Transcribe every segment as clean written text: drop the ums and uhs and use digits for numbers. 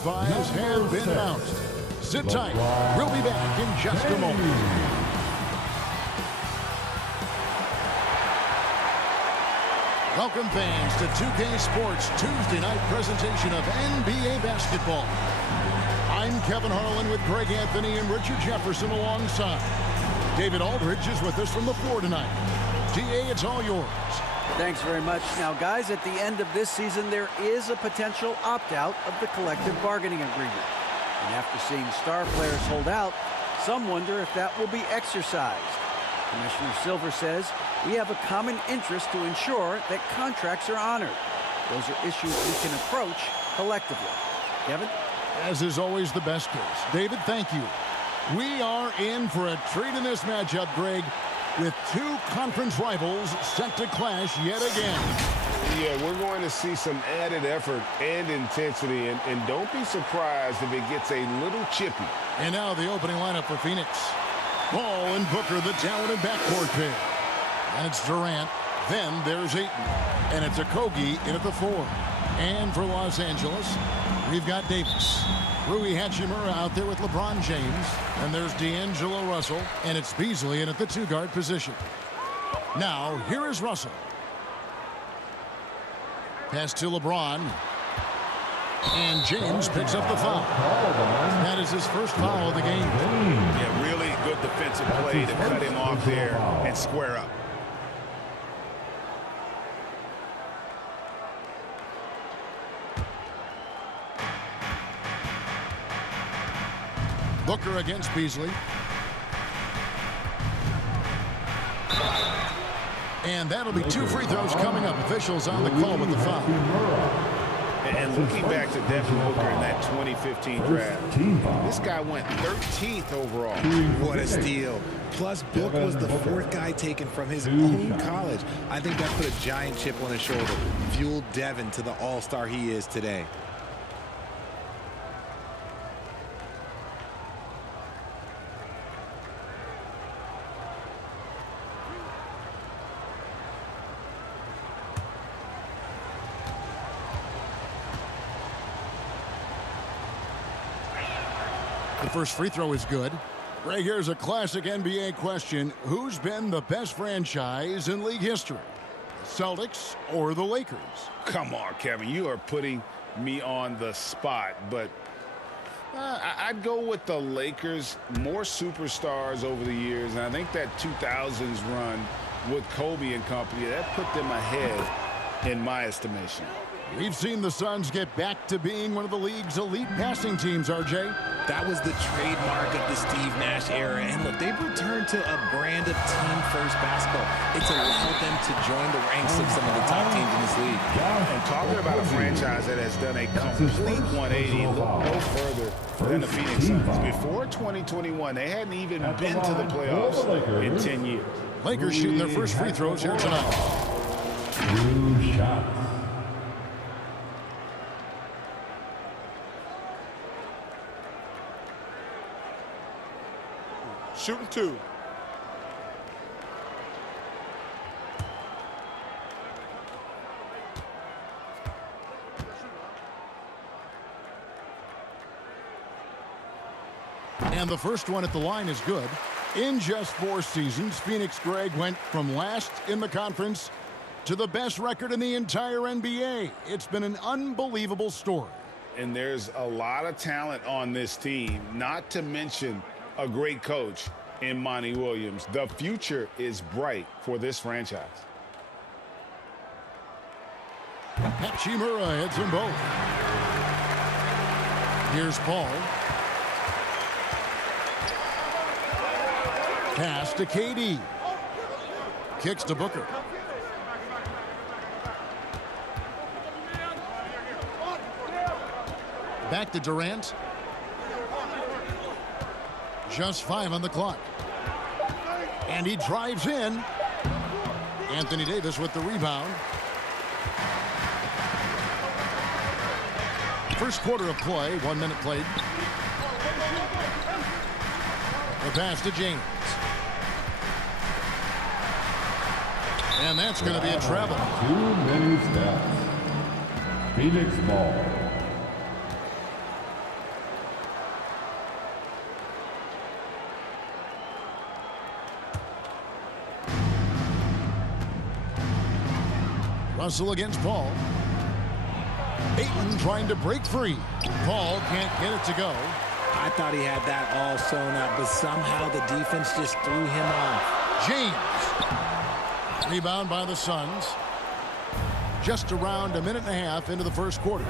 fives have been announced. Sit tight. We'll be back in just a moment. Welcome, fans, to 2K Sports Tuesday night presentation of NBA basketball. I'm Kevin Harlan with Greg Anthony and Richard Jefferson alongside. David Aldridge is with us from the floor tonight. DA, it's all yours. Thanks very much. Now, guys, at the end of this season, there is a potential opt-out of the collective bargaining agreement. And after seeing star players hold out, some wonder if that will be exercised. Commissioner Silver says we have a common interest to ensure that contracts are honored. Those are issues we can approach collectively. Kevin? As is always the best case. David, thank you. We are in for a treat in this matchup, Greg, with two conference rivals set to clash yet again. Yeah, we're going to see some added effort and intensity, and don't be surprised if it gets a little chippy. And now the opening lineup for Phoenix. Ball and Booker, the talented backcourt pair. And it's Durant. Then there's Ayton. And it's Okogie in at the 4. And for Los Angeles, we've got Davis. Rui Hachimura out there with LeBron James. And there's D'Angelo Russell. And it's Beasley in at the 2-guard position. Now, here is Russell. Pass to LeBron. And James picks up the foul. That is his first foul of the game. Yeah, really good defensive play to cut him off there and square up. Booker against Beasley. And that'll be 2 free throws coming up. Officials on the call with the foul. And looking back to Devin Booker in that 2015 draft, this guy went 13th overall. What a steal. Plus, Book was the 4th guy taken from his own college. I think that put a giant chip on his shoulder, fueled Devin to the all-star he is today. The first free throw is good. Right, here's a classic NBA question. Who's been the best franchise in league history? The Celtics or the Lakers? Come on, Kevin. You are putting me on the spot. But I'd go with the Lakers. More superstars over the years. And I think that 2000s run with Kobe and company, that put them ahead in my estimation. We've seen the Suns get back to being one of the league's elite passing teams, RJ. That was the trademark of the Steve Nash era. And look, they've returned to a brand of team-first basketball. It's allowed them to join the ranks of some of the top teams in this league. And talking about a franchise that has done a complete 180, look no further than the Phoenix Suns. Before 2021, they hadn't even been to the playoffs in 10 years. Lakers shooting their first free throws here tonight. 2 shots. Shooting 2. And the first one at the line is good. In just 4 seasons, Phoenix, Greg, went from last in the conference to the best record in the entire NBA. It's been an unbelievable story. And there's a lot of talent on this team, not to mention a great coach in Monty Williams. The future is bright for this franchise. Hachimura hits them both. Here's Paul. Pass to KD. Kicks to Booker. Back to Durant. Just 5 on the clock. And he drives in. Anthony Davis with the rebound. First quarter of play, 1 minute played. The pass to James. And that's going to be a travel. 2 minutes left. Phoenix ball. Russell against Paul. Ayton trying to break free. Paul can't get it to go. I thought he had that all sewn up, but somehow the defense just threw him off. James. Rebound by the Suns. Just around a minute and a half into the first quarter.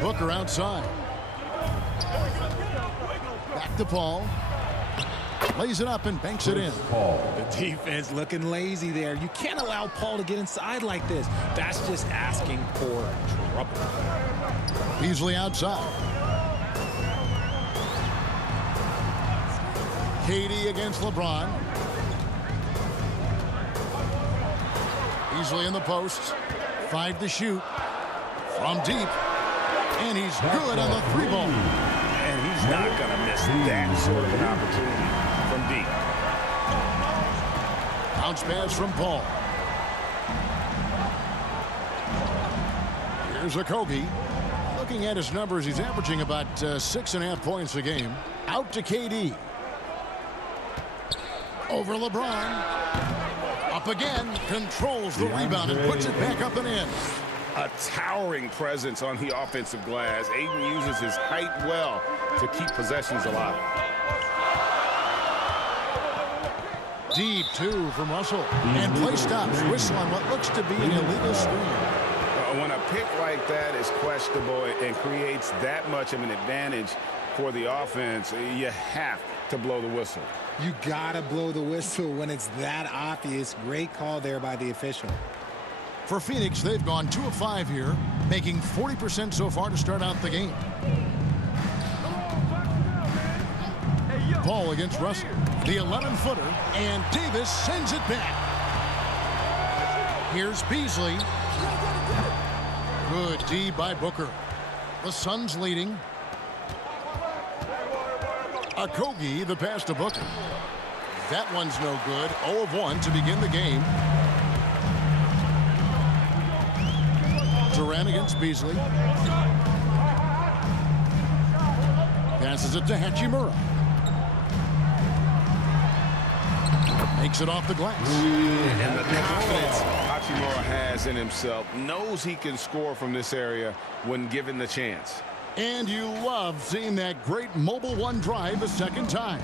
Booker outside. Back to Paul. Lays it up and banks it in. The defense looking lazy there. You can't allow Paul to get inside like this. That's just asking for trouble. Beasley outside. KD against LeBron. Beasley in the post. 5 to shoot. From deep. And he's good on the 3-ball. And he's not going to miss that sort of an opportunity from deep. Bounce pass from Paul. Here's Okogie. Looking at his numbers, he's averaging about 6.5 points a game. Out to KD. Over LeBron. Up again. Controls the rebound and puts it back up and in. A towering presence on the offensive glass. Ayton uses his height well to keep possessions alive. Deep 2 from Russell. And play stops. Whistle on what looks to be an illegal screen. When a pick like that is questionable and creates that much of an advantage for the offense, you have to blow the whistle. You gotta blow the whistle when it's that obvious. Great call there by the official. For Phoenix, they've gone 2 of 5 here, making 40% so far to start out the game. Paul against Russell. The 11-footer, and Davis sends it back. Here's Beasley. Good D by Booker. The Suns leading. Okogie, the pass to Booker. That one's no good. 0 of 1 to begin the game. Durant against Beasley. Passes it to Hachimura. Makes it off the glass. And the confidence Hachimura has in himself, knows he can score from this area when given the chance. And you love seeing that great mobile one drive a second time.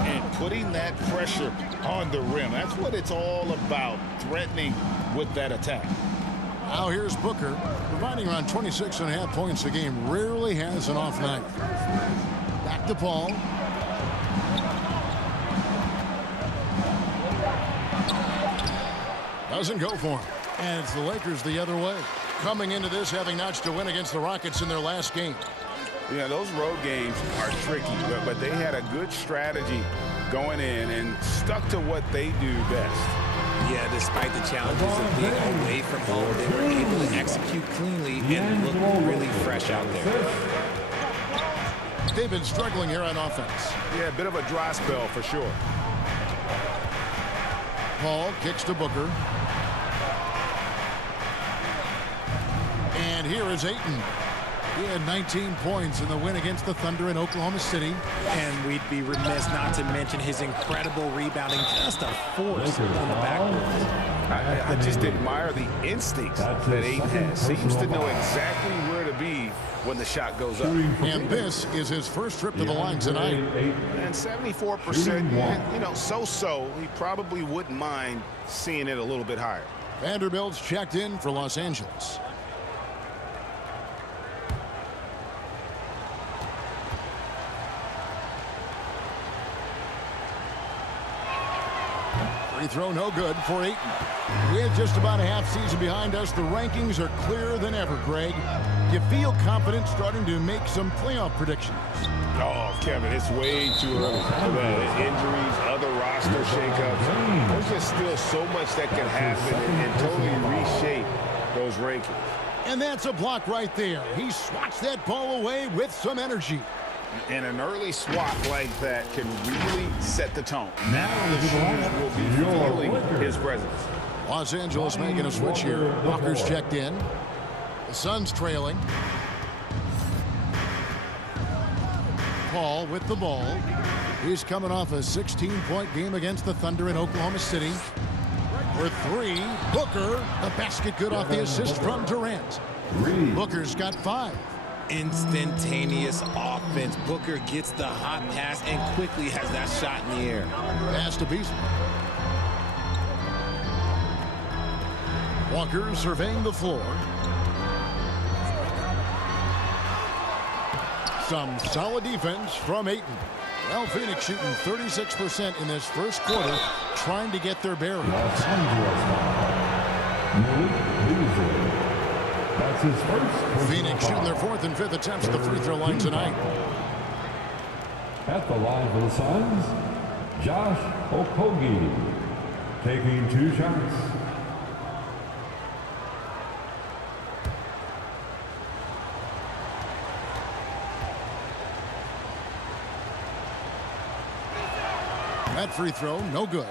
And putting that pressure on the rim. That's what it's all about, threatening with that attack. Now here's Booker, providing around 26.5 points a game. Rarely has an off night. Back to Paul. Doesn't go for him. And it's the Lakers the other way. Coming into this having notched a win against the Rockets in their last game. Yeah, those road games are tricky, but they had a good strategy going in and stuck to what they do best. Yeah, despite the challenges of being away from home, they were able to execute cleanly and look really fresh out there. They've been struggling here on offense. Yeah, a bit of a dry spell for sure. Paul kicks to Booker. And here is Ayton. He had 19 points in the win against the Thunder in Oklahoma City. And we'd be remiss not to mention his incredible rebounding, just a force on the backboard. I just admire the instincts that Ayton has. Seems to know exactly where to be when the shot goes up. And this is his first trip to the line tonight. And 74%, you know, so-so. He probably wouldn't mind seeing it a little bit higher. Vanderbilt's checked in for Los Angeles. Free throw no good for Ayton. With just about a half season behind us, the rankings are clearer than ever, Greg. Do you feel confident starting to make some playoff predictions? Oh, Kevin, it's way too early. Injuries, other roster shakeups. There's just still so much that can happen and totally reshape those rankings. And that's a block right there. He swats that ball away with some energy. And an early swat like that can really set the tone. Now the shooters will be feeling his presence. Los Angeles making a switch here. Walker's checked in. The Suns trailing. Paul with the ball. He's coming off a 16-point game against the Thunder in Oklahoma City. For three, Booker. The basket good off the assist from Durant. Booker's got 5. Instantaneous offense. Booker gets the hot pass and quickly has that shot in the air. Pass to Beasley. Walker surveying the floor. Some solid defense from Ayton. Well, Phoenix shooting 36% in this first quarter, trying to get their bearings. Los Angeles Malik Beasley. That's his first. Phoenix shooting their 4th and 5th attempts at the free throw line tonight. At the line for the Suns, Josh Okogie, taking 2 shots. That free throw, no good.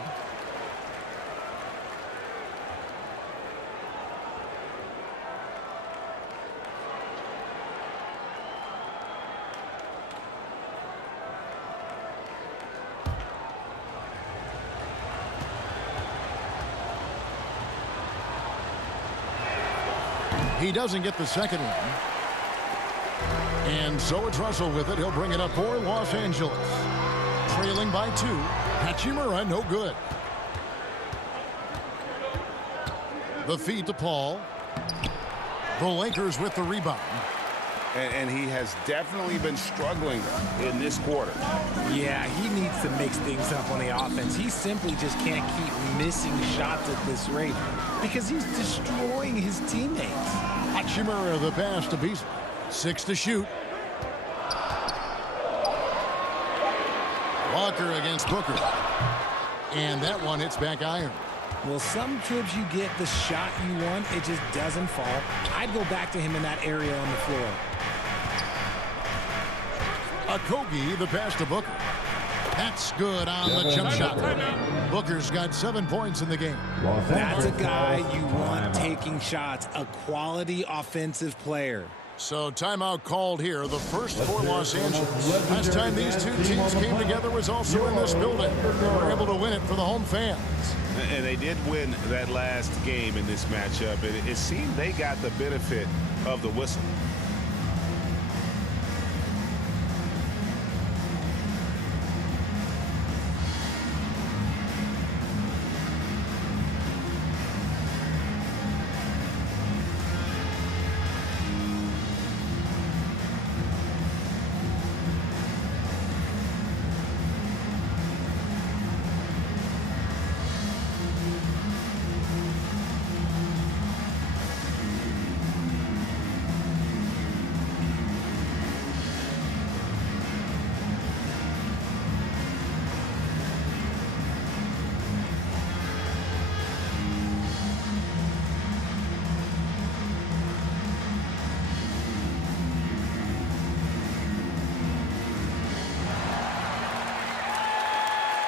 He doesn't get the second one. And so it's Russell with it. He'll bring it up for Los Angeles. Trailing by 2. Hachimura, no good. The feed to Paul. The Lakers with the rebound. And he has definitely been struggling in this quarter. Yeah, he needs to mix things up on the offense. He simply just can't keep missing shots at this rate because he's destroying his teammates. Hachimura, the pass to Beasley. 6 to shoot. Walker against Booker. And that one hits back iron. Well, some trips you get the shot you want, it just doesn't fall. I'd go back to him in that area on the floor. Okogie, the pass to Booker. That's good on the jump shot. Booker's got 7 points in the game. That's a guy you want taking shots, a quality offensive player. So timeout called here, the first for Los Angeles. Last time these two teams came together was also in this building. They were able to win it for the home fans. And they did win that last game in this matchup. It seemed they got the benefit of the whistle.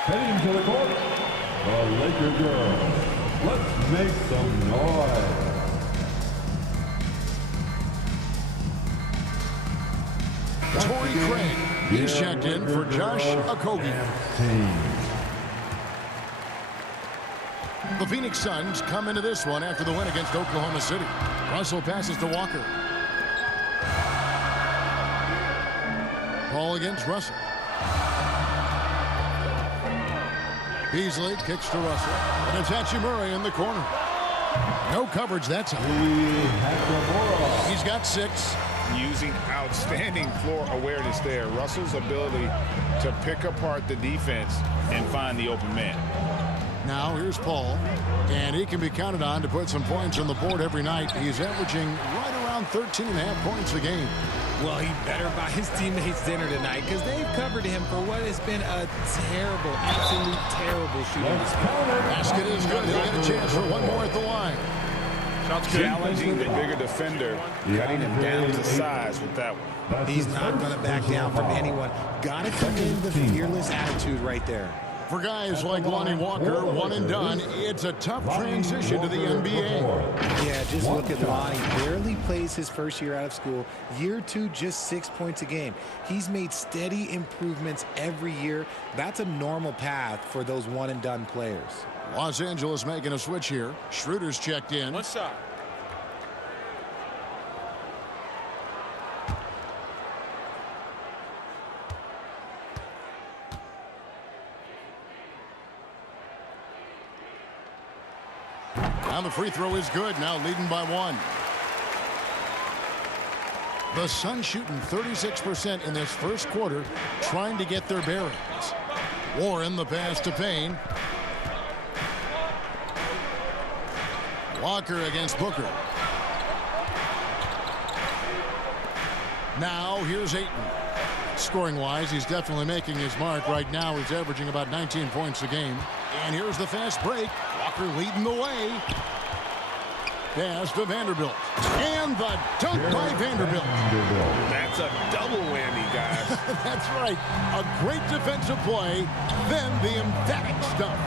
Heading to the court, the Laker girls. Let's make some noise. Torrey Craig, he's checked in for Josh Okogie. The Phoenix Suns come into this one after the win against Oklahoma City. Russell passes to Walker. Ball against Russell. Beasley kicks to Russell. And it's Hachimura in the corner. No coverage that time. He's got 6. Using outstanding floor awareness there. Russell's ability to pick apart the defense and find the open man. Now here's Paul. And he can be counted on to put some points on the board every night. He's averaging right around 13.5 points a game. Well, he better buy his teammates dinner tonight because they've covered him for what has been a terrible, absolute terrible shooting display. Basket is good. He'll get a chance for one more at the line. Challenging the bigger defender, cutting him down to size with that one. He's not going to back down from anyone. Got to come in the fearless attitude right there. For guys like Lonnie Walker, one and done, it's a tough transition to the NBA. Yeah, just look at Lonnie. Barely plays his first year out of school. Year 2, just 6 points a game. He's made steady improvements every year. That's a normal path for those one-and-done players. Los Angeles making a switch here. Schroeder's checked in. One shot. And the free throw is good, now leading by 1. The Suns shooting 36% in this first quarter, trying to get their bearings. Warren, the pass to Payne. Walker against Booker. Now here's Ayton. Scoring-wise, he's definitely making his mark. Right now, he's averaging about 19 points a game. And here's the fast break. Walker leading the way. Pass to Vanderbilt. And the dunk by Vanderbilt. That's a double whammy, guys. That's right. A great defensive play, then the emphatic stuff.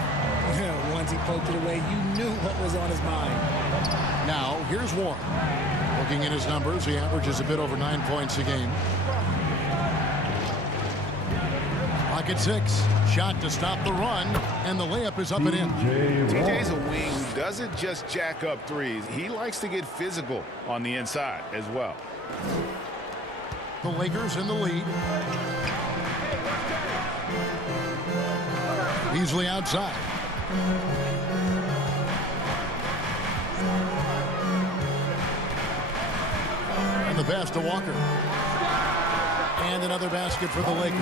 Once he poked it away, you knew what was on his mind. Now, here's Warren. Looking at his numbers, he averages a bit over 9 points a game. Clock at 6. Shot to stop the run, and the layup is up and in. TJ's a wing who doesn't just jack up threes. He likes to get physical on the inside as well. The Lakers in the lead. Beasley outside. And the pass to Walker. And another basket for the Lakers.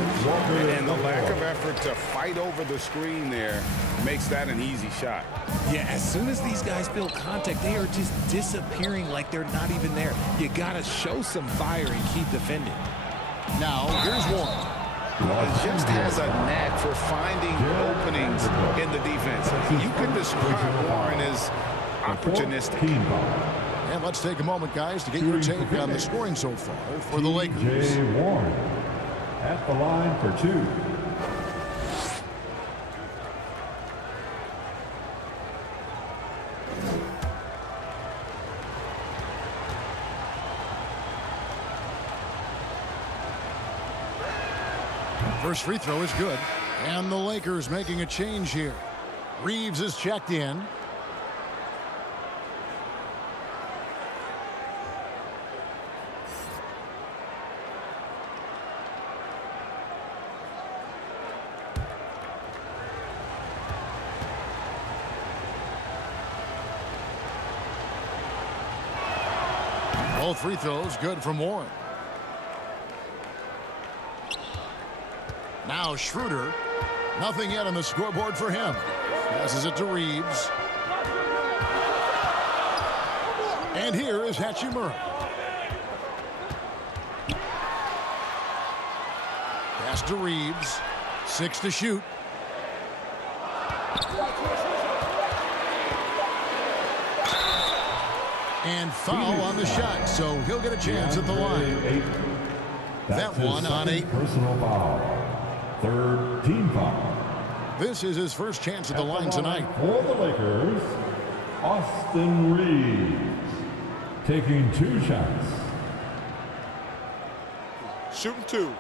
And the lack of effort to fight over the screen there makes that an easy shot. Yeah, as soon as these guys feel contact, they are just disappearing like they're not even there. You got to show some fire and keep defending. Now, here's Warren. Just has a knack for finding openings in the defense. You can describe Warren as opportunistic. And let's take a moment, guys, to get your take on the scoring so far for the Lakers. T.J. Warren at the line for 2. First free throw is good. And the Lakers making a change here. Reeves is checked in. Both free throws good from Warren. Now Schroeder. Nothing yet on the scoreboard for him. Passes it to Reeves. And here is Hachimura. Pass to Reeves. 6 to shoot. And foul on the shot, so he'll get a chance at the line. That one on 8. Personal foul. 3rd team foul. This is his first chance at the line tonight. For the Lakers, Austin Reeves taking 2 shots. Shooting 2.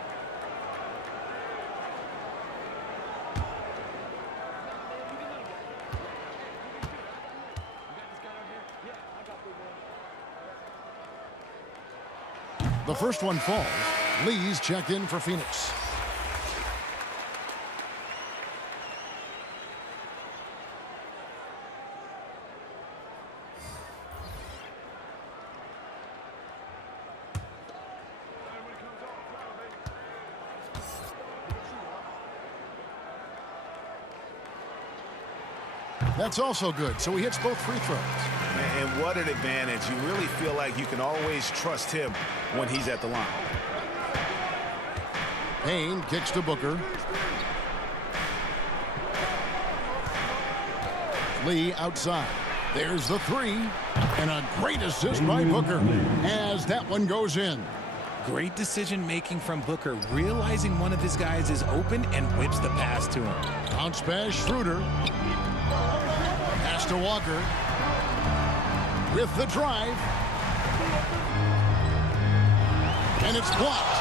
The first one falls. Lee's checked in for Phoenix. That's also good, so he hits both free throws. And what an advantage. You really feel like you can always trust him when he's at the line. Payne kicks to Booker. Lee outside. There's the 3. And a great assist by Booker as that one goes in. Great decision making from Booker, realizing one of his guys is open and whips the pass to him. Bounce pass, Schroeder. Pass to Walker. With the drive. And it's blocked.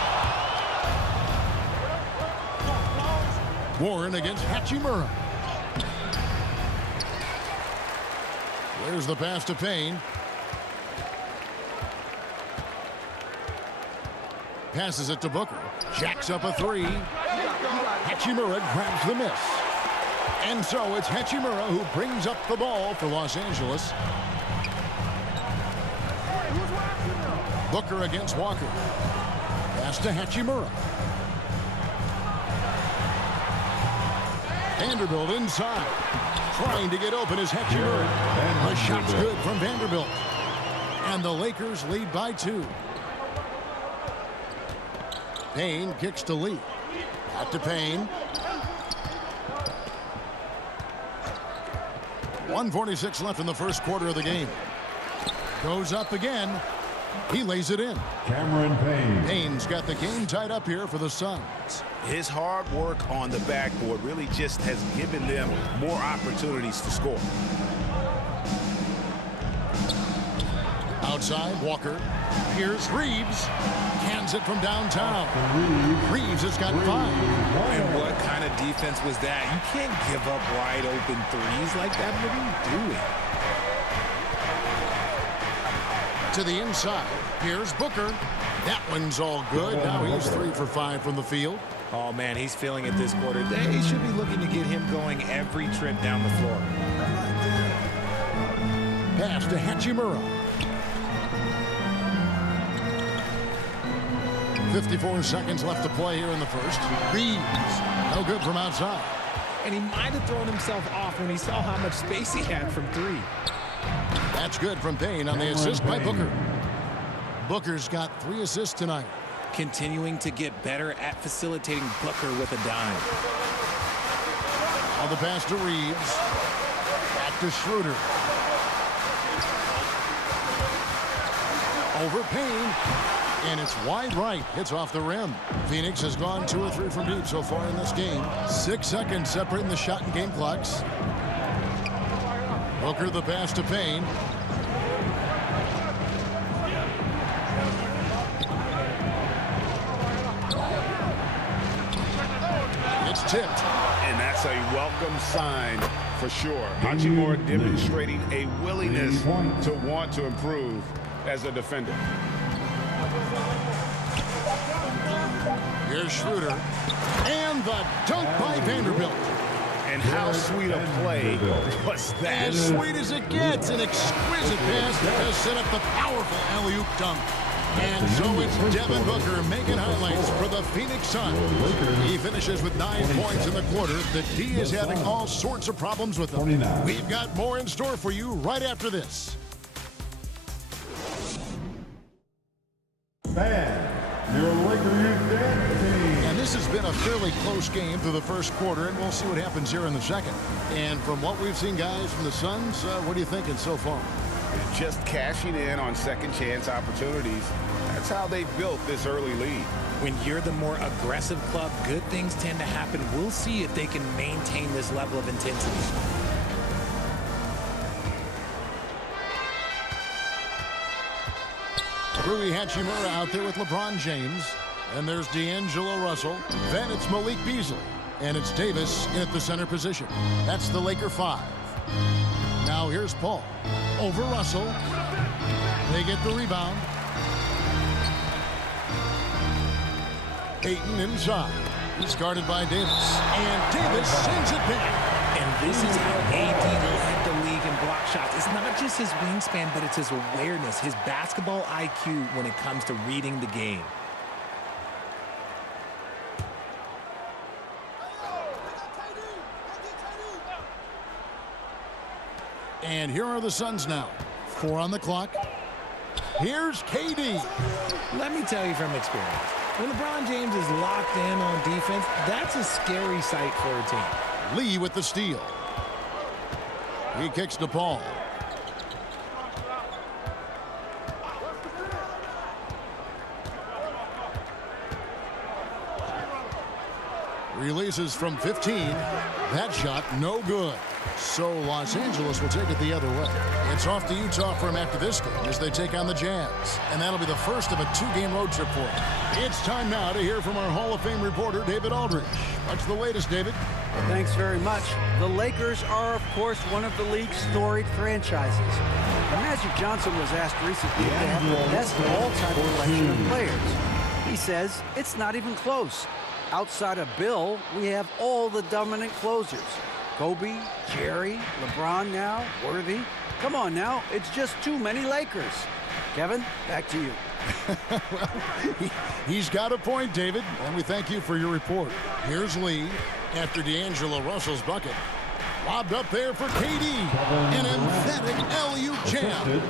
Warren against Hachimura. There's the pass to Payne. Passes it to Booker. Jacks up a three. Hachimura grabs the miss. And so it's Hachimura who brings up the ball for Los Angeles. Booker against Walker. Pass to Hachimura. Vanderbilt inside. Trying to get open is Hachimura. The shot's good from Vanderbilt. And the Lakers lead by 2. Payne kicks to Lee. Back to Payne. 1:46 left in the first quarter of the game. Goes up again. He lays it in. Cameron Payne. Payne's got the game tied up here for the Suns. His hard work on the backboard really just has given them more opportunities to score. Outside, Walker. Here's Reeves. Cans it from downtown. Reeves has got 5. And what kind of defense was that? You can't give up wide open threes like that. What are you doing? To the inside. Here's Booker. That one's all good. Now he's 3 for 5 from the field. Oh, man, he's feeling it this quarter. They should be looking to get him going every trip down the floor. Pass to Hachimura. 54 seconds left to play here in the first. Reeves. No good from outside. And he might have thrown himself off when he saw how much space he had from 3. That's good from Payne on the assist by Booker. Booker's got 3 assists tonight. Continuing to get better at facilitating Booker with a dime. Now the pass to Reeves. Back to Schroeder. Over Payne. And it's wide right. Hits off the rim. Phoenix has gone 2 or 3 from deep so far in this game. 6 seconds separating the shot and game clocks. Booker the pass to Payne. It's tipped. And that's a welcome sign for sure. Hachimura demonstrating a willingness to want to improve as a defender. Here's Schroeder. And the dunk by Vanderbilt. And how sweet a play was that? As sweet as it gets. An exquisite pass to set up the powerful alley-oop dunk. And so it's Devin Booker making highlights for the Phoenix Suns. He finishes with 9 points in the quarter. The D is having all sorts of problems with them. We've got more in store for you right after this. Fan, your Laker Youth Dance Team. And this has been a fairly close game through the first quarter, and we'll see what happens here in the second. And from what we've seen, guys, from the Suns, what are you thinking so far? Just cashing in on second chance opportunities. That's how they built this early lead. When you're the more aggressive club, good things tend to happen. We'll see if they can maintain this level of intensity. Rui Hachimura out there with LeBron James. And there's D'Angelo Russell. Then it's Malik Beasley. And it's Davis in at the center position. That's the Laker 5. Now here's Paul. Over Russell. They get the rebound. Ayton inside. He's guarded by Davis. And Davis sends it back. And this is how AD led the league in block shots. It's not just his wingspan, but it's his awareness, his basketball IQ when it comes to reading the game. And here are the Suns now. 4 on the clock. Here's KD. Let me tell you from experience, when LeBron James is locked in on defense, that's a scary sight for a team. Lee with the steal. He kicks to Paul. Releases from 15. That shot no good. So Los Angeles will take it the other way. It's off to Utah for him after this game as they take on the Jazz. And that'll be the first of a 2-game road trip for him. It's time now to hear from our Hall of Fame reporter, David Aldridge. What's the latest, David? Thanks very much. The Lakers are, of course, one of the league's storied franchises. And Magic Johnson was asked recently to have the best all-time collection of players. He says it's not even close. Outside of Bill, we have all the dominant closers. Kobe, Jerry, LeBron now, Worthy. Come on now, it's just too many Lakers. Kevin, back to you. Well, he's got a point, David, and we thank you for your report. Here's Lee after D'Angelo Russell's bucket. Lobbed up there for KD. An emphatic LU jam.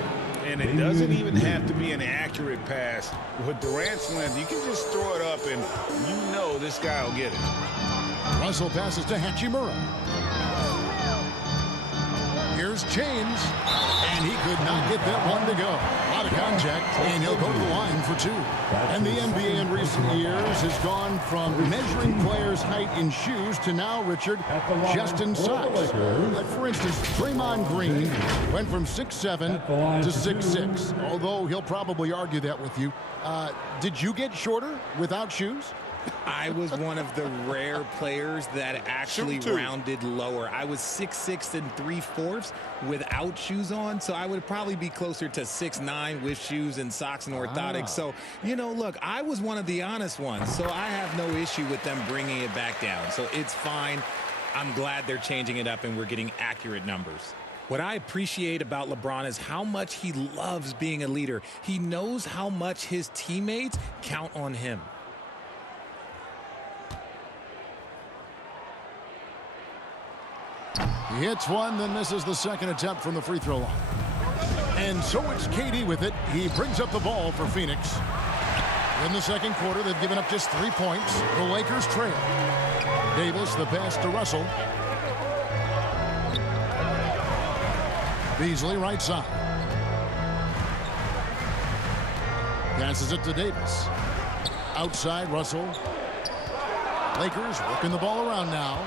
And it doesn't even have to be an accurate pass. With Durant's length, you can just throw it up and you know this guy will get it. Russell passes to Hachimura. Here's James, and he could not get that one to go. A lot of contact, and he'll go to the line for 2. And the NBA in recent years has gone from measuring players' height in shoes to now, Richard, just in size. Like, for instance, Draymond Green went from 6'7" to 6'6", although he'll probably argue that with you. Did you get shorter without shoes? I was one of the rare players that actually rounded lower. I was 6'6" 3/4 without shoes on, so I would probably be closer to 6'9" with shoes and socks and orthotics. So, you know, look, I was one of the honest ones, so I have no issue with them bringing it back down. So it's fine. I'm glad they're changing it up and we're getting accurate numbers. What I appreciate about LeBron is how much he loves being a leader. He knows how much his teammates count on him. He hits one, then misses the second attempt from the free throw line. And so it's KD with it. He brings up the ball for Phoenix. In the second quarter, they've given up just 3 points. The Lakers trail. Davis, the pass to Russell. Beasley, right side. Passes it to Davis. Outside, Russell. Lakers working the ball around now.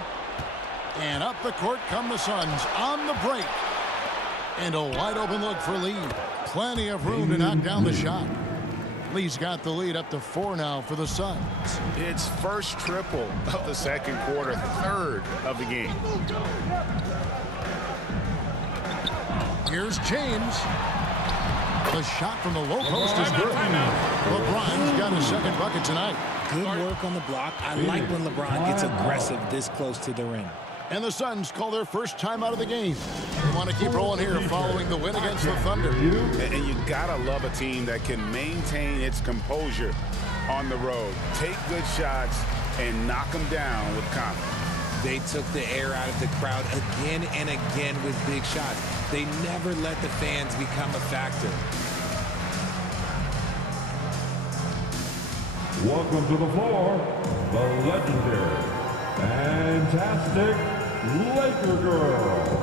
And up the court come the Suns on the break. And a wide open look for Lee. Plenty of room to knock down the shot. Lee's got the lead up to 4 now for the Suns. It's first triple of the second quarter, third of the game. Here's James. The shot from the low post is good. LeBron's got his second bucket tonight. Good work on the block. I like when LeBron gets aggressive this close to the rim. And the Suns call their first time out of the game. They want to keep rolling here following the win against the Thunder. And you gotta love a team that can maintain its composure on the road. Take good shots and knock them down with confidence. They took the air out of the crowd again and again with big shots. They never let the fans become a factor. Welcome to the floor, the legendary, fantastic Laker Girls.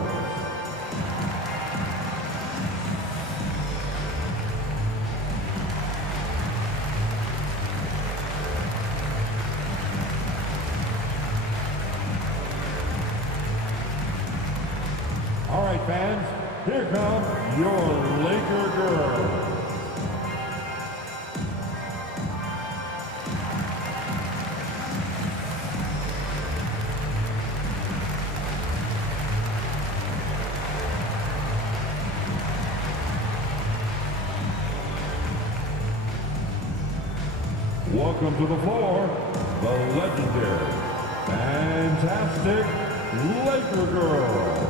All right, fans, here come your Laker Girls. Welcome to the floor, the legendary, fantastic Laker Girls.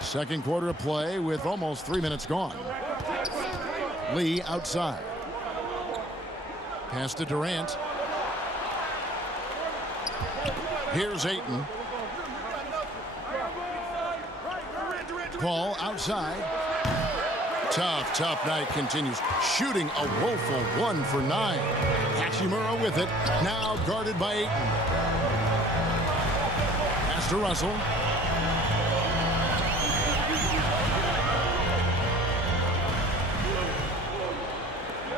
Second quarter of play with almost 3 minutes gone. Lee outside. Pass to Durant. Here's Ayton. Paul outside. Tough night continues. Shooting a woeful 1 for 9. Hachimura with it. Now guarded by Ayton. Pass to Russell.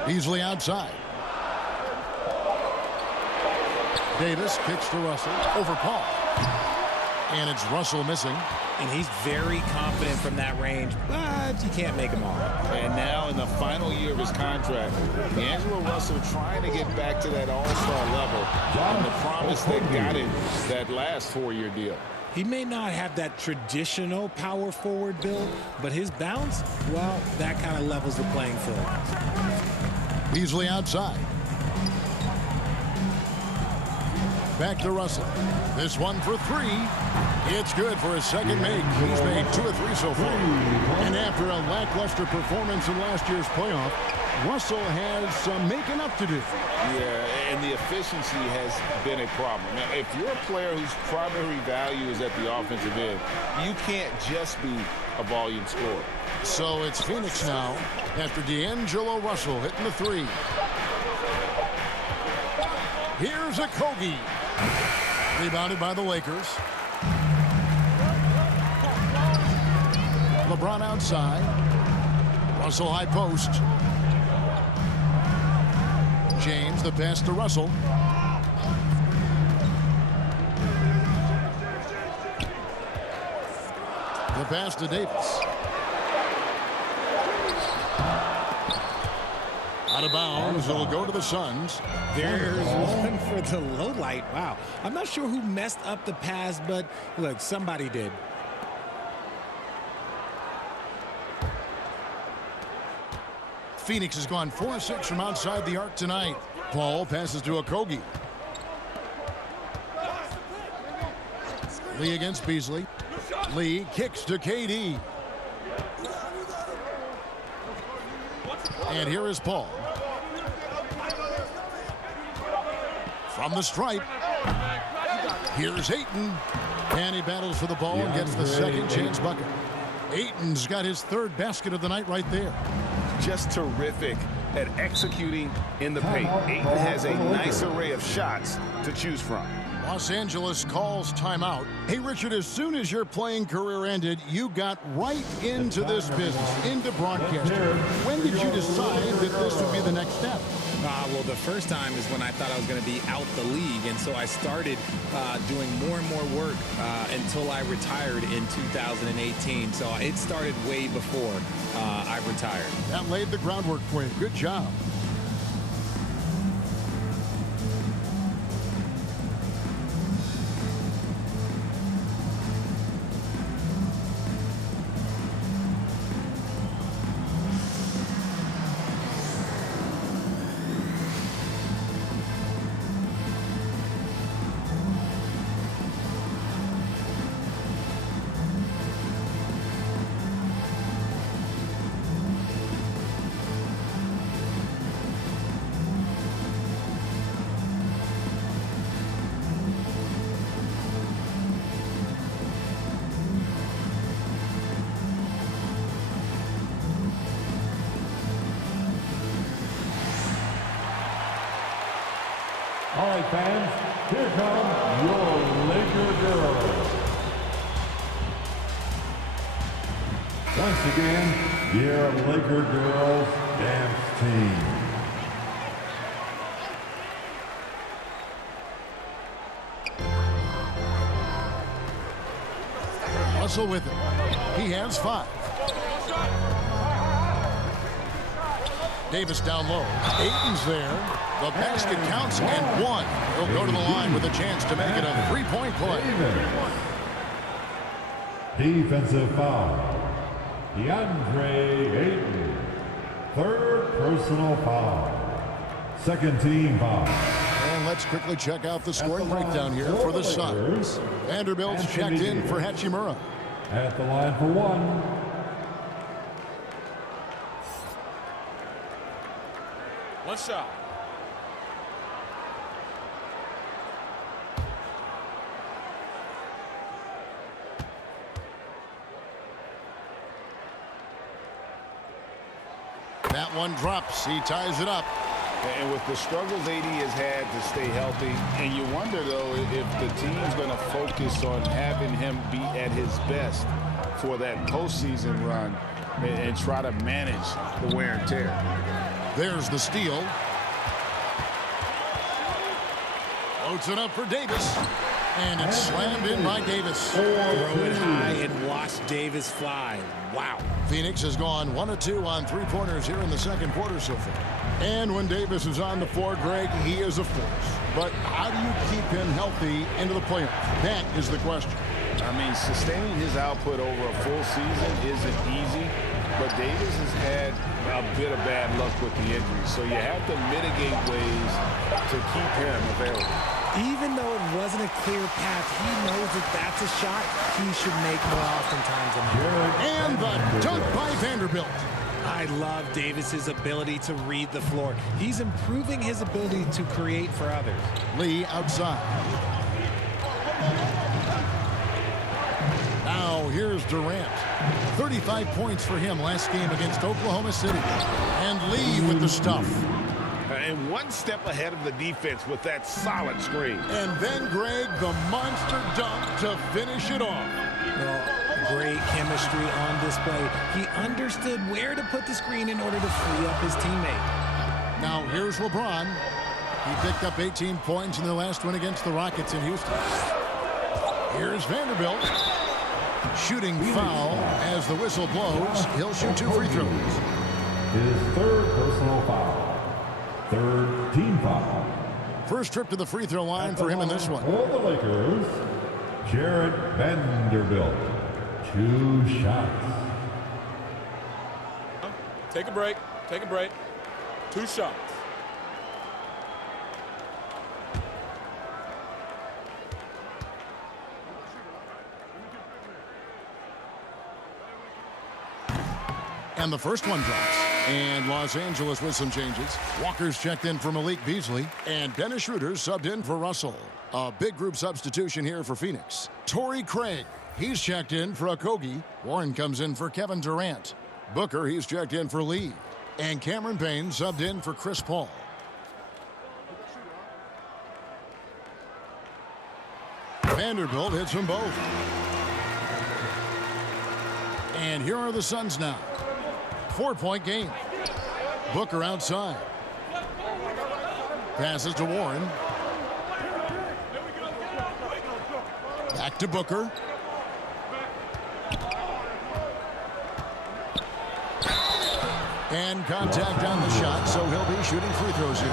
Beasley outside. Davis kicks to Russell. Over Paul. And it's Russell missing. And he's very confident from that range, but you can't make him all. And now in the final year of his contract, D'Angelo Russell trying to get back to that all-star level on the promise that got him that last 4-year deal. He may not have that traditional power forward build, but his bounce, well, that kind of levels the playing field. Beasley outside. Back to Russell. This one for 3. It's good for his second make. He's made 2 of 3 so far. And after a lackluster performance in last year's playoff, Russell has some making up to do. Yeah, and the efficiency has been a problem. Now, if you're a player whose primary value is at the offensive end, you can't just be a volume scorer. So it's Phoenix now after D'Angelo Russell hitting the 3. Here's a Kogi. Rebounded by the Lakers. LeBron outside. Russell high post. James the pass to Russell. The pass to Davis. Out of bounds. It'll go to the Suns. There's one for the low light. Wow. I'm not sure who messed up the pass, but look, somebody did. Phoenix has gone 4-6 from outside the arc tonight. Paul passes to Okogie. Lee against Beasley. Lee kicks to KD. And here is Paul. From the stripe. Here's Ayton. And he battles for the ball and gets the second chance bucket. Ayton's got his 3rd basket of the night right there. Just terrific at executing in the paint. Ayton has a nice array of shots to choose from. Los Angeles calls timeout. Hey, Richard, as soon as your playing career ended, you got right into this business, into broadcasting. When did you decide that this would be the next step? Well, the first time is when I thought I was going to be out the league, and so I started doing more and more work until I retired in 2018. So it started way before I retired. That laid the groundwork for you. Good job. All right, fans, here come your Laker girls. Once again, your Laker girls dance team. Russell with it. He has 5. Davis down low. Ayton's there. The basket counts and 1. He'll go to the line with a chance to make it a 3-point play. Defensive foul. DeAndre Ayton. 3rd personal foul. 2nd team foul. And let's quickly check out the scoring breakdown here for the Suns. Vanderbilt's checked in for Hachimura. At the line for 1. One shot. That one drops. He ties it up. And with the struggles AD has had to stay healthy, and you wonder, though, if the team's going to focus on having him be at his best for that postseason run and try to manage the wear and tear. There's the steal. Floats it up for Davis. And it's slammed in by Davis. Throw it high and watch Davis fly. Wow. Phoenix has gone 1 of 2 on three-pointers here in the second quarter so far. And when Davis is on the floor, Greg, he is a force. But how do you keep him healthy into the playoffs? That is the question. I mean, sustaining his output over a full season isn't easy, but Davis has had a bit of bad luck with the injury, so you have to mitigate ways to keep him available. Even though it wasn't a clear path, he knows that that's a shot he should make more oftentimes than not. And the dunk by Vanderbilt. I love Davis's ability to read the floor. He's improving his ability to create for others. Lee outside. Now here's Durant. 35 points for him last game against Oklahoma City. And Lee with the stuff. And one step ahead of the defense with that solid screen. And then Greg, the monster dunk to finish it off. Well, great chemistry on display. He understood where to put the screen in order to free up his teammate. Now here's LeBron. He picked up 18 points in their last win against the Rockets in Houston. Here's Vanderbilt. Shooting foul as the whistle blows. He'll shoot 2 free throws. His third personal foul. Third team foul. First trip to the free throw line for him in this one. For the Lakers, Jared Vanderbilt. 2 shots. Take a break. Take a break. 2 shots. And the first one drops. And Los Angeles with some changes. Walker's checked in for Malik Beasley. And Dennis Schroeder subbed in for Russell. A big group substitution here for Phoenix. Torrey Craig. He's checked in for Okogie. Warren comes in for Kevin Durant. Booker, he's checked in for Lee. And Cameron Payne subbed in for Chris Paul. Vanderbilt hits them both. And here are the Suns now. 4-point game. Booker outside. Passes to Warren. Back to Booker. And contact on the shot, so he'll be shooting free throws here.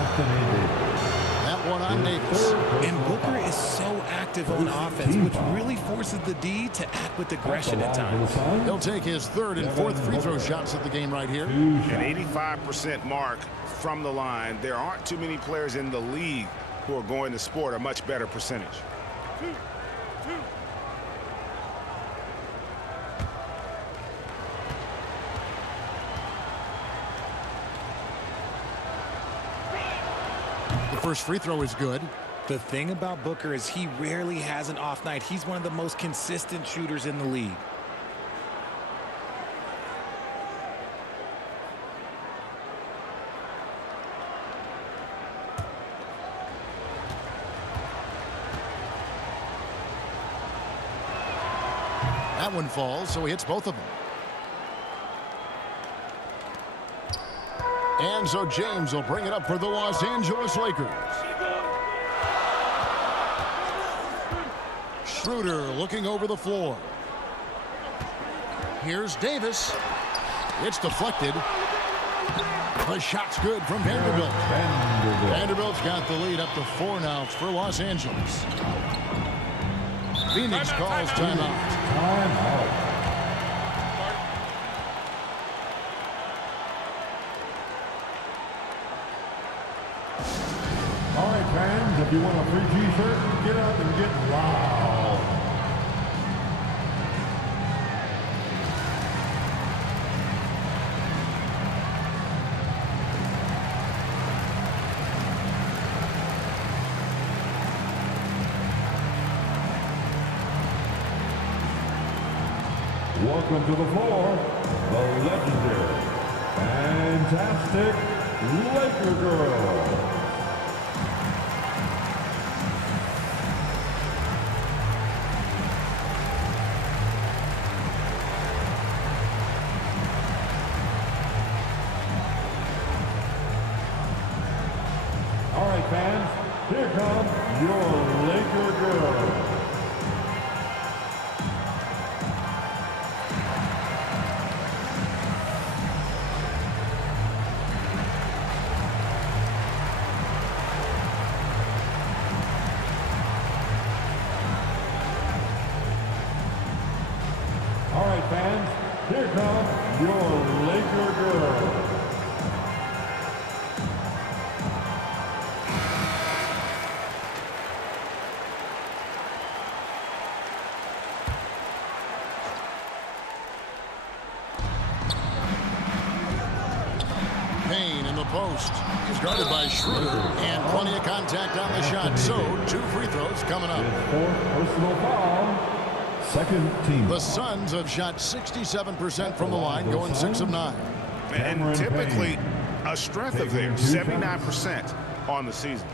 That one on Davis. And Booker is so active on offense, which really forces the D to act with aggression at times. He'll take his third and fourth free throw shots at the game right here. An 85% mark from the line. There aren't too many players in the league who are going to sport a much better percentage. The first free throw is good. The thing about Booker is he rarely has an off night. He's one of the most consistent shooters in the league. That one falls, so he hits both of them. And so James will bring it up for the Los Angeles Lakers. Schroeder looking over the floor. Here's Davis. It's deflected. The shot's good from Vanderbilt. Vanderbilt's got the lead up to 4 now for Los Angeles. Phoenix calls timeout. Timeout. All right, fans, if you want a free t-shirt, get up and get loud. Welcome to the floor, the legendary, fantastic Laker Girl. here come your Laker girls. All right, fans, here come your Laker girls. Payne in the post. He's guarded by Schroeder, and plenty of contact on the shot. So 2 free throws coming up. His 4th personal foul. Second team. The Suns have shot 67% from the line, going 6 of 9. And typically a strength of theirs, 79% on the season.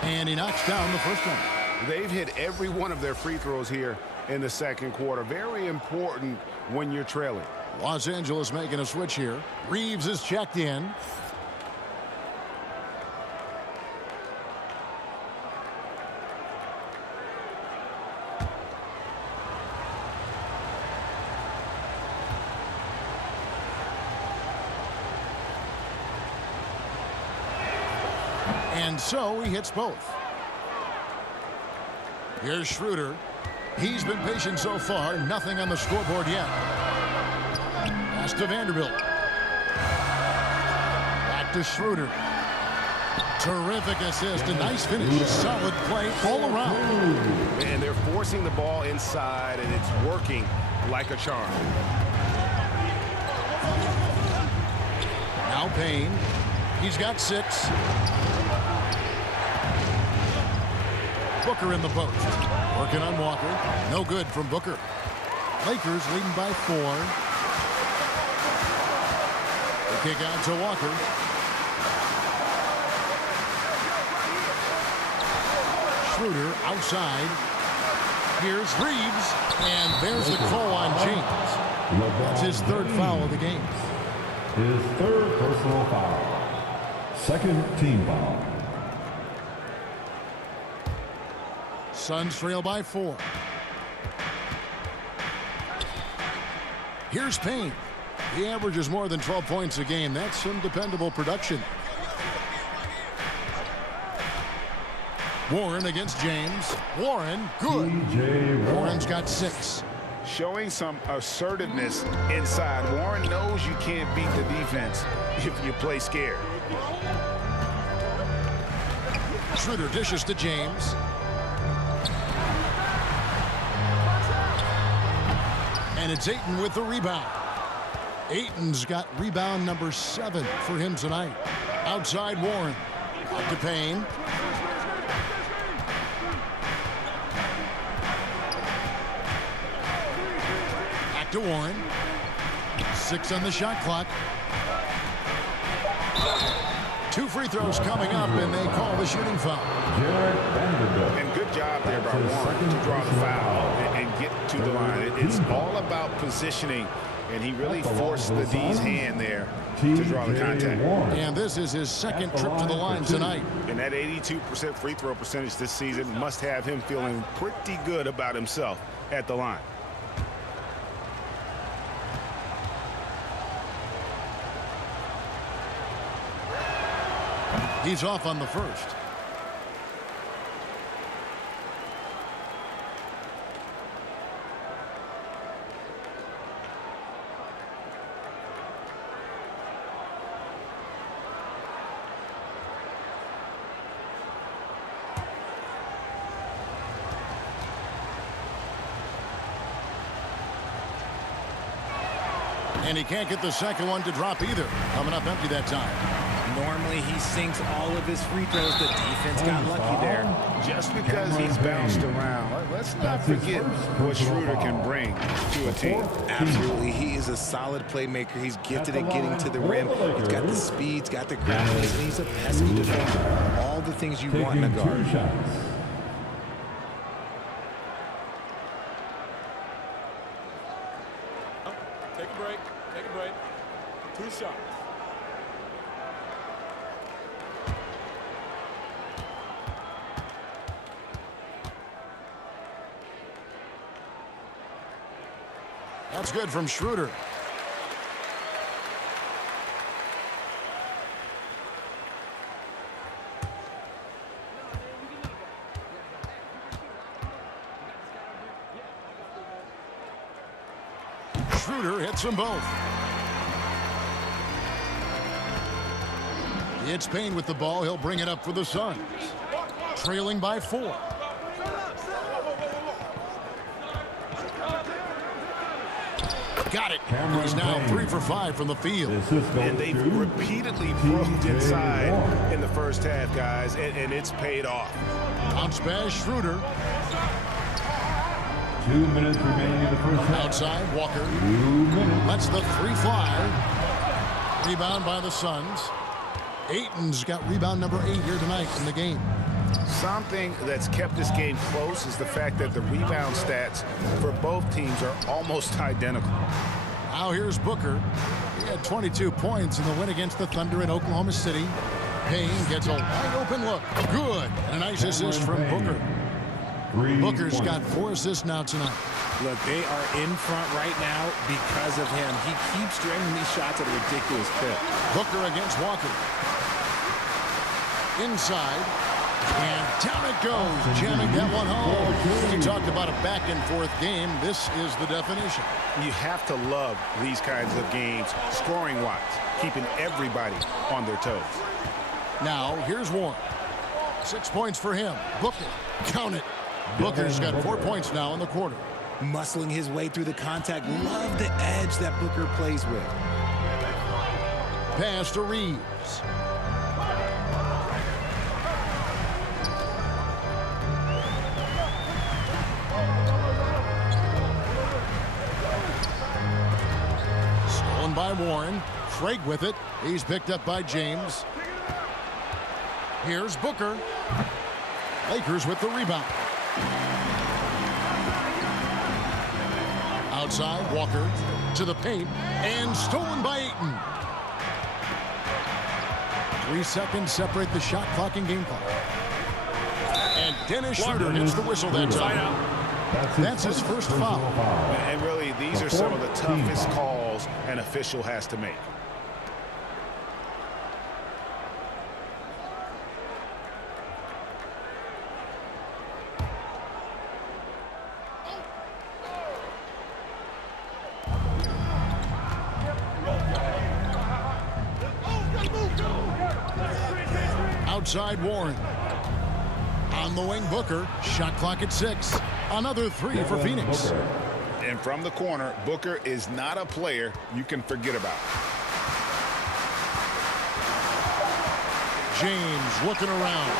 And he knocks down the first one. They've hit every one of their free throws here in the second quarter. Very important when you're trailing. Los Angeles making a switch here. Reeves is checked in. And so he hits both. Here's Schroeder. He's been patient so far. Nothing on the scoreboard yet. Pass to Vanderbilt. Back to Schroeder. Terrific assist. A nice finish. Solid play all around. And they're forcing the ball inside, and it's working like a charm. Now Payne. He's got 6. Booker in the post. Working on Walker. No good from Booker. Lakers leading by 4. The kick out to Walker. Schroeder outside. Here's Reeves. And there's the call on James. That's his 3rd foul of the game. His 3rd personal foul. Second team foul. Suns trail by 4. Here's Payne. He averages more than 12 points a game. That's some dependable production. Warren against James. Warren, good. Warren's got 6. Showing some assertiveness inside. Warren knows you can't beat the defense if you play scared. Schroeder dishes to James. And it's Ayton with the rebound. Ayton's got rebound number 7 for him tonight. Outside Warren. Up to Payne. Back to Warren. 6 on the shot clock. 2 free throws coming up, and they call the shooting foul. And good job there by Warren to draw the foul and get to the line. It's all about positioning, and he really forced the D's hand there to draw the contact. And this is his 2nd trip to the line tonight. And that 82% free throw percentage this season must have him feeling pretty good about himself at the line. He's off on the first. And he can't get the second one to drop either. Coming up empty that time. Normally he sinks all of his free throws. The defense got lucky there. Just because he's bounced around, let's not forget what Schroeder can bring to a team. Absolutely. He is a solid playmaker. He's gifted at getting to the rim. He's got the speed, he's got the quickness, and he's a pesky defender. All the things you want in a guard. Take a break. Take a break. 2 shots. That's good from Schroeder. Schroeder hits them both. It's Payne with the ball. He'll bring it up for the Suns. Trailing by 4. Got it. He's now 3 for 5 from the field. And they've repeatedly probed inside in the first half, guys, and it's paid off. Bounce pass, Schroeder. 2 minutes remaining in the first half. Outside, Walker. 2 minutes. Lets the 3 fly. Rebound by the Suns. Ayton's got rebound number 8 here tonight in the game. Something that's kept this game close is the fact that the rebound stats for both teams are almost identical. Now here's Booker. He had 22 points in the win against the Thunder in Oklahoma City. Payne gets a wide open look. Good. And a nice assist from Booker. Booker's got 4 assists now tonight. Look, they are in front right now because of him. He keeps draining these shots at a ridiculous clip. Booker against Walker. Inside. And down it goes, jamming that one home. You talked about a back-and-forth game. This is the definition. You have to love these kinds of games, scoring-wise, keeping everybody on their toes. Now, here's Warren. 6 points for him. Booker, count it. Booker's got 4 points now in the quarter. Muscling his way through the contact. Love the edge that Booker plays with. Pass to Reeves. Stolen by Warren. Craig with it. He's picked up by James. Here's Booker. Lakers with the rebound. Outside, Walker to the paint, and stolen by Ayton. 3 seconds separate the shot clock and game clock. And Dennis Schroeder hits the whistle that time. That's his first foul. And really, these are some of the toughest calls an official has to make. Outside Warren. On the wing, Booker. Shot clock at 6. Another 3 for Phoenix. And from the corner, Booker is not a player you can forget about. James looking around.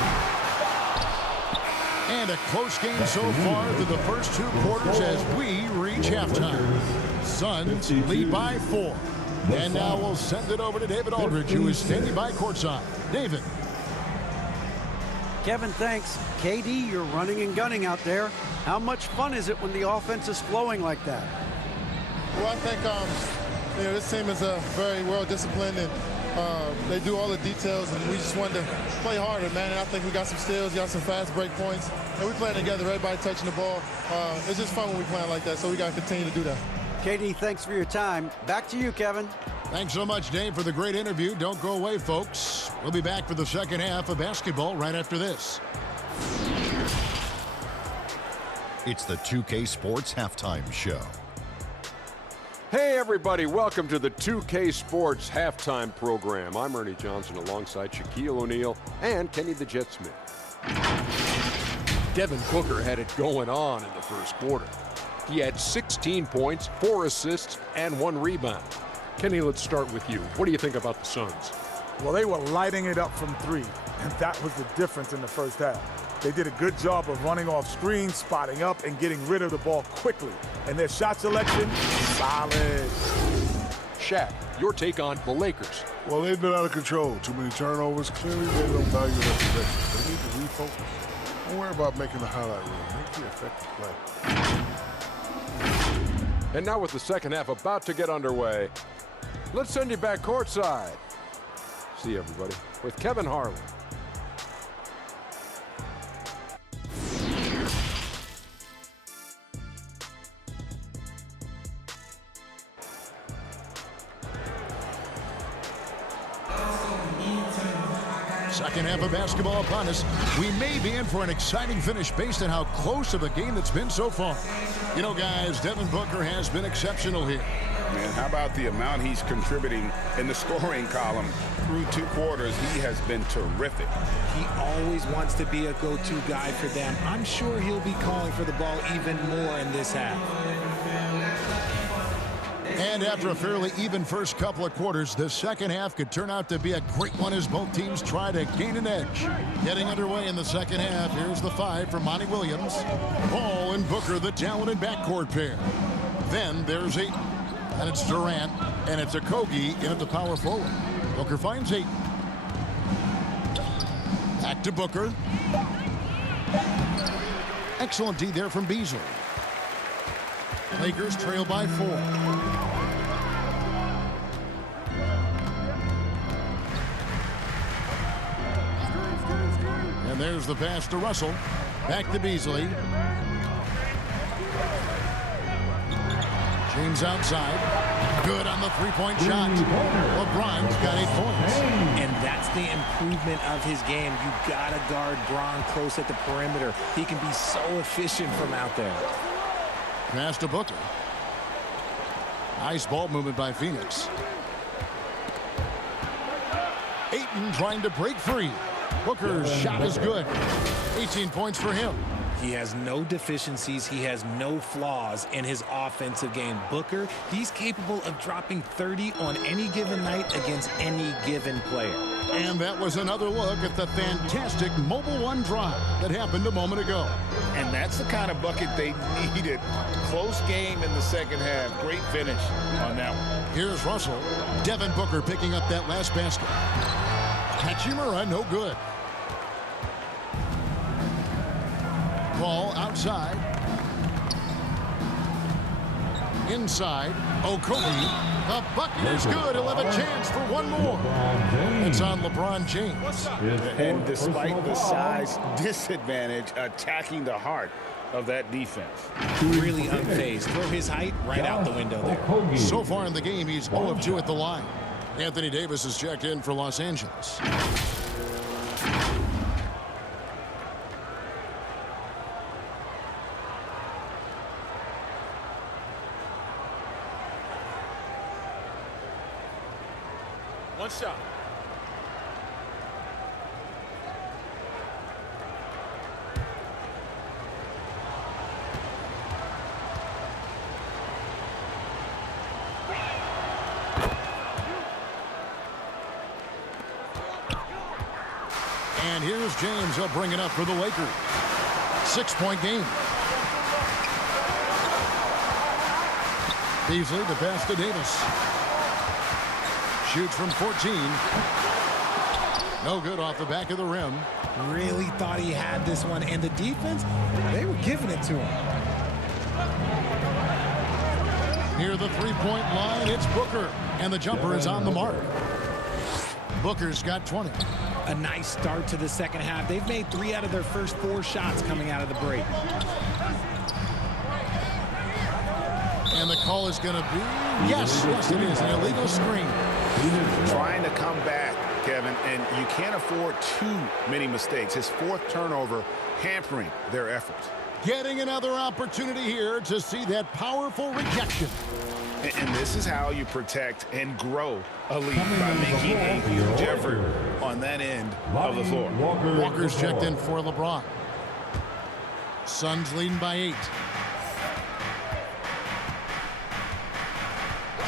And a close game so far through the first 2 quarters as we reach halftime. Suns lead by 4. And now we'll send it over to David Aldridge, who is standing by courtside. David. Kevin, thanks. KD, you're running and gunning out there. How much fun is it when the offense is flowing like that? Well, I think this team is very well disciplined, and they do all the details, and we just wanted to play harder, man. And I think we got some steals, got some fast break points, and we playing together, everybody touching the ball. It's just fun when we playing like that, so we got to continue to do that. KD, thanks for your time. Back to you, Kevin. Thanks so much, Dave, for the great interview. Don't go away, folks. We'll be back for the second half of basketball right after this. It's the 2K Sports Halftime Show. Hey, everybody. Welcome to the 2K Sports Halftime Program. I'm Ernie Johnson alongside Shaquille O'Neal and Kenny the Jet Smith. Devin Booker had it going on in the first quarter. He had 16 points, 4 assists, and 1 rebound. Kenny, let's start with you. What do you think about the Suns? Well, they were lighting it up from 3, and that was the difference in the first half. They did a good job of running off screens, spotting up, and getting rid of the ball quickly. And their shot selection, solid. Shaq, your take on the Lakers. Well, they've been out of control. Too many turnovers. Clearly, they don't value their possessions. They need to refocus. Don't worry about making the highlight reel. Make the effective play. And now with the second half about to get underway, let's send you back courtside. See you, everybody, with Kevin Harlan. Second half of basketball upon us. We may be in for an exciting finish based on how close of a game that's been so far. You know, guys, Devin Booker has been exceptional here. Man, how about the amount he's contributing in the scoring column through 2 quarters? He has been terrific. He always wants to be a go-to guy for them. I'm sure he'll be calling for the ball even more in this half. And after a fairly even first couple of quarters, the second half could turn out to be a great one as both teams try to gain an edge. Getting underway in the second half, here's the 5 for Monty Williams. Ball and Booker, the talented backcourt pair. Then there's Ayton, and it's Durant, and it's Okogie in at the power forward. Booker finds Ayton. Back to Booker. Excellent D there from Beasley. Lakers trail by 4. And there's the pass to Russell. Back to Beasley. James outside. Good on the three-point shot. LeBron's got 8 points. And that's the improvement of his game. You got to guard Bron close at the perimeter. He can be so efficient from out there. Pass to Booker. Nice ball movement by Phoenix. Ayton trying to break free. Booker's shot is good. 18 points for him. He has no deficiencies. He has no flaws in his offensive game. Booker, he's capable of dropping 30 on any given night against any given player. And that was another look at the fantastic Mobile One drive that happened a moment ago. And that's the kind of bucket they needed. Close game in the second half. Great finish on that one. Here's Russell. Devin Booker picking up that last basket. Hachimura, no good. Ball outside. Inside. Okogie. The bucket is good. He'll have a chance for one more. It's on LeBron James. And despite the size disadvantage, attacking the heart of that defense. Really unfazed. Throw his height right out the window there. So far in the game, he's 0 of 2 at the line. Anthony Davis is checked in for Los Angeles. One shot. And here's James. He'll bring it up for the Lakers. 6-point game. Beasley, the pass to Davis. Shoots from 14. No good off the back of the rim. Really thought he had this one. And the defense, they were giving it to him. Near the three-point line, it's Booker. And the jumper is on the mark. Booker's got 20. A nice start to the second half. They've made 3 out of their first 4 shots coming out of the break. And the call is going to be, yes, it is, an illegal screen. Trying to come back, Kevin, and you can't afford too many mistakes. His 4th turnover hampering their efforts. Getting another opportunity here to see that powerful rejection. And this is how you protect and grow a lead, by making a huge effort on that end of the floor. Walker's checked in for LeBron. Suns leading by 8.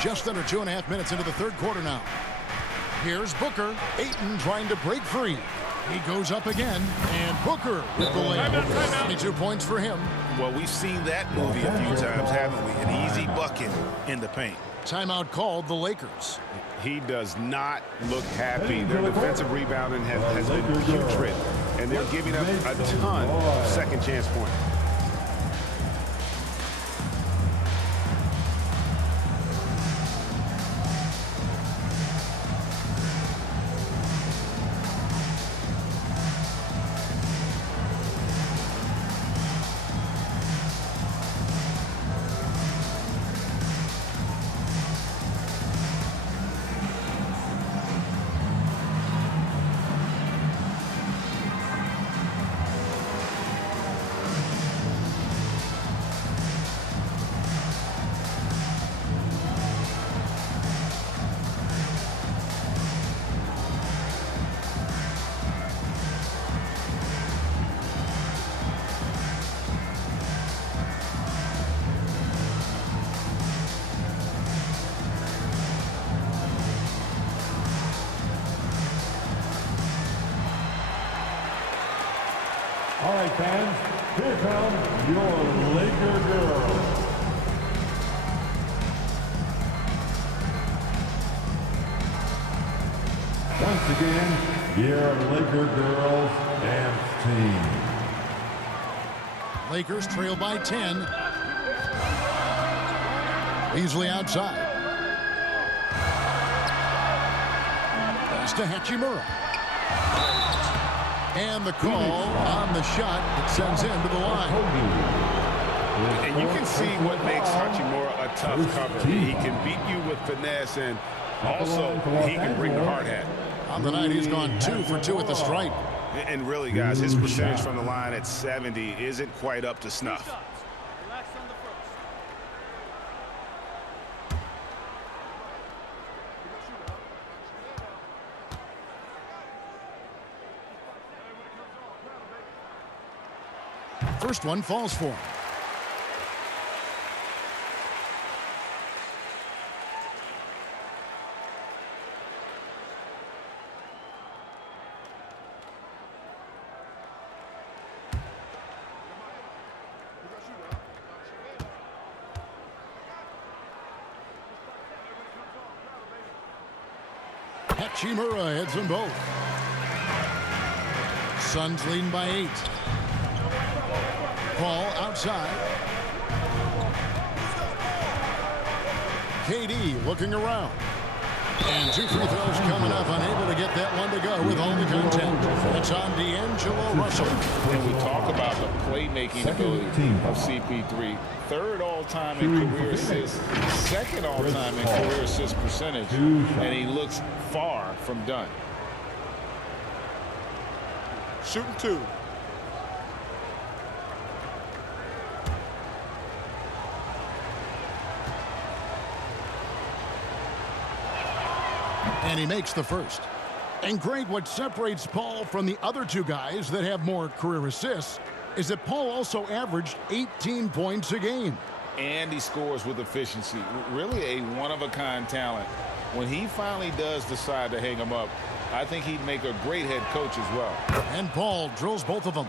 Just under 2.5 minutes into the third quarter now. Here's Booker. Ayton trying to break free. He goes up again, and Booker with the layup. 22 points for him. Well, we've seen that movie a few times, haven't we? An easy bucket in the paint. Timeout called the Lakers. He does not look happy. Their defensive rebounding has been putrid, and they're giving up a ton of second chance points. All right, fans, here come your Laker girls. Once again, your Laker girls dance team. Lakers trail by 10. Beasley outside. Pass to Hachimura. And the call on the shot that sends him to the line. And you can see what makes Hachimura a tough cover. He can beat you with finesse, and also he can bring the hard hat. On the night, he's gone 2 for 2 at the stripe. And really, guys, his percentage from the line at 70 isn't quite up to snuff. First one falls for him. Hachimura hits them both. Suns leading by 8. Paul outside. KD looking around. And 2 free throws coming up, unable to get that one to go with all the content. It's on D'Angelo Russell. And we talk about the playmaking ability of CP3. 3rd all-time in career assists, 2nd all-time in career assist percentage, and he looks far from done. Shooting 2. And he makes the first. And Greg, what separates Paul from the other 2 guys that have more career assists is that Paul also averaged 18 points a game. And he scores with efficiency. Really a one-of-a-kind talent. When he finally does decide to hang him up, I think he'd make a great head coach as well. And Paul drills both of them.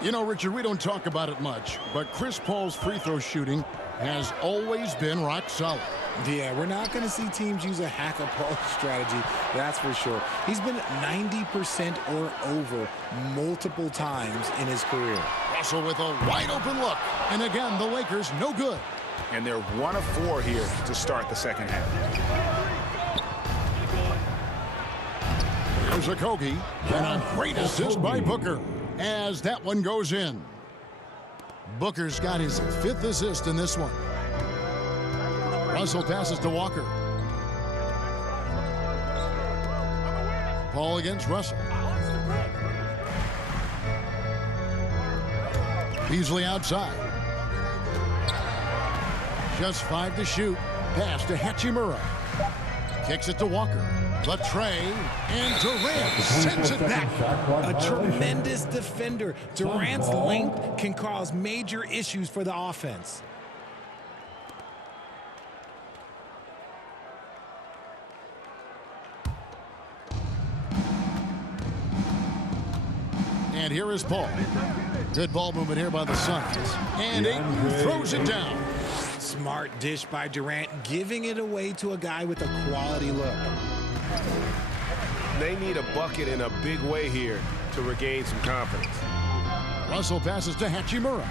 You know, Richard, we don't talk about it much, but Chris Paul's free throw shooting has always been rock solid. Yeah, we're not going to see teams use a hack-a-Paul strategy, that's for sure. He's been 90% or over multiple times in his career. Russell with a wide-open look. And again, the Lakers no good. And they're 1 of 4 here to start the second half. There's a Kogi, and a great assist by Booker as that one goes in. Booker's got his 5th assist in this one. Russell passes to Walker. Paul against Russell. Beasley outside. Just 5 to shoot. Pass to Hachimura. Kicks it to Walker. The tray, and Durant sends it back. A tremendous defender. Durant's length can cause major issues for the offense. And here is Paul. Good ball movement here by the Suns. And Ayton throws it down. Smart dish by Durant, giving it away to a guy with a quality look. They need a bucket in a big way here to regain some confidence. Russell passes to Hachimura.